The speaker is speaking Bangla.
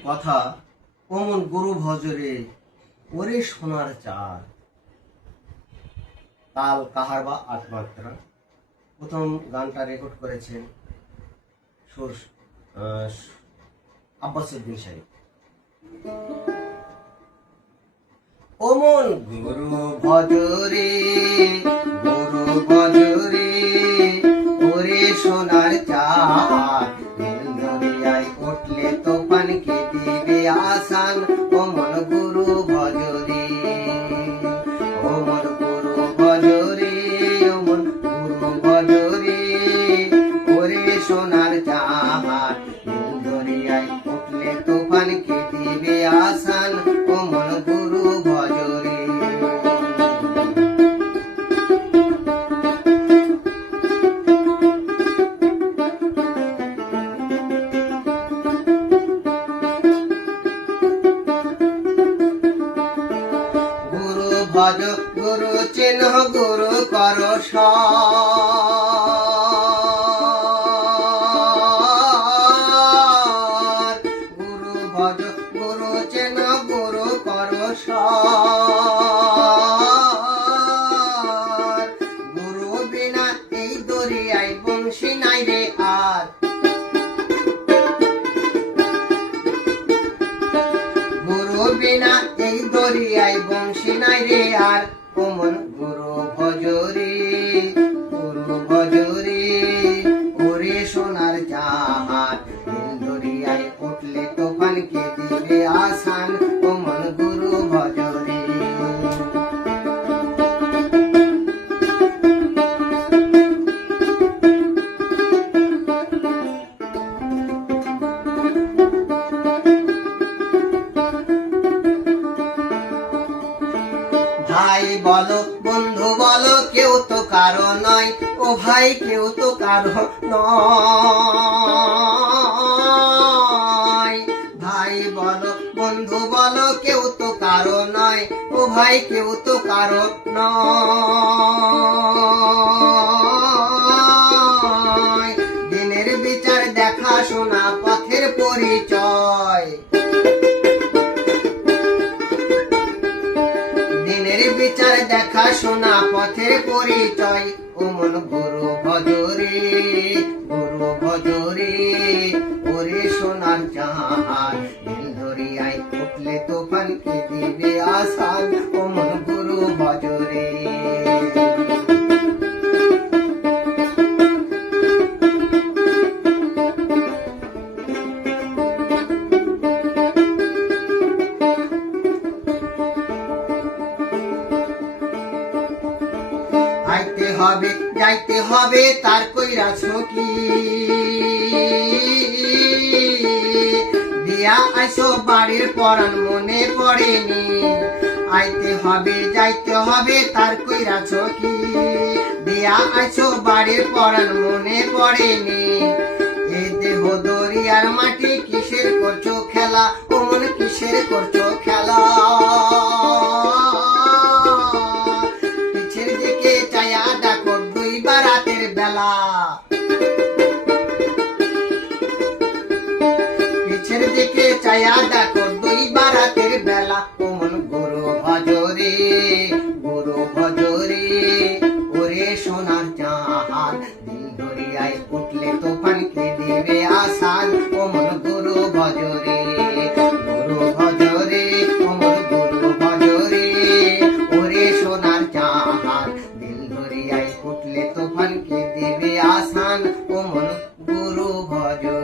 কথা অমন গুরু ভজরে ওরে সোনার চাঁদ। তাল কাহার বা আটমাত্রা। প্রথম গানটা রেকর্ড করেছেন সুর আব্বাসউদ্দিন সাহেব। অমন গুরু ভজরে ওরে সোনার চাঁদ, দরিয়ায় উঠলে তোফান কে দিবে আসান। অমন গুরু ভজরে ওরে সোনার চাঁদ, দরিয়ায় উঠলে তোফান কে দিবে আসান। অমন গুরু ভজরে ভজ গুরু চিহ্ন গুরু কর গুরু ভজ গুরু চিহ্ন গুরু কর গুরু বিনা এই দরিয়ায় বংশী নাই রে আর। গুরু বিনা এই দরিয়ায় বংশী নাই রে আর। অমন গুরু ভজরে ওরে সোনার চাঁদ, দরিয়ায় উঠলে তোফান কে দিবে আসান। অমন গুরু ভজরে ভাই বলো বন্ধু বলো কেউ তো কারো নয়, ও ভাই কেউ তো কারো নয়। ভাই বলো বন্ধু বলো কেউ তো কারো নয়, ও ভাই কেউ তো কারো নয়। দিনের বিচার দেখা শোনা পথের পরিচয়, বিচার দেখা শোনা পথের পরিচয়। অমন গুরু ভজরে ওরে সোনার চাঁদ, দরিয়ায় উঠলে তোফান কে দিবে আসান। অমন গুরু ভজরে আইতে হবে যাইতে হবে তার কইরাছ কি, দিয়া আইসো বাড়ির পরাণ মনে পড়েনি। আইতে হবে যাইতে হবে তার কইরাছ কি, দিয়া আইসো বাড়ির পরাণ মনে পড়েনি। এ দেহ দরিয়ার মাটি কিসের করছো খেলা, অমন কিসের করছো খেলা। পিছের দিকে চায়া ডাকো দুই বারাতের বেলা, পিছের দিকে চায়া ডাকো দুই বারাতের বেলা। অমন গুরু ভজরে ওরে সোনার চাঁদ, দরিয়ায় উঠলে তোফান কে দিবে আসান। অমন গুরু ভজরে ওরে সোনার চাঁদ, দরিয়ায় উঠলে তোফান কে দিবে আসান। অমন গুরু ভজরে।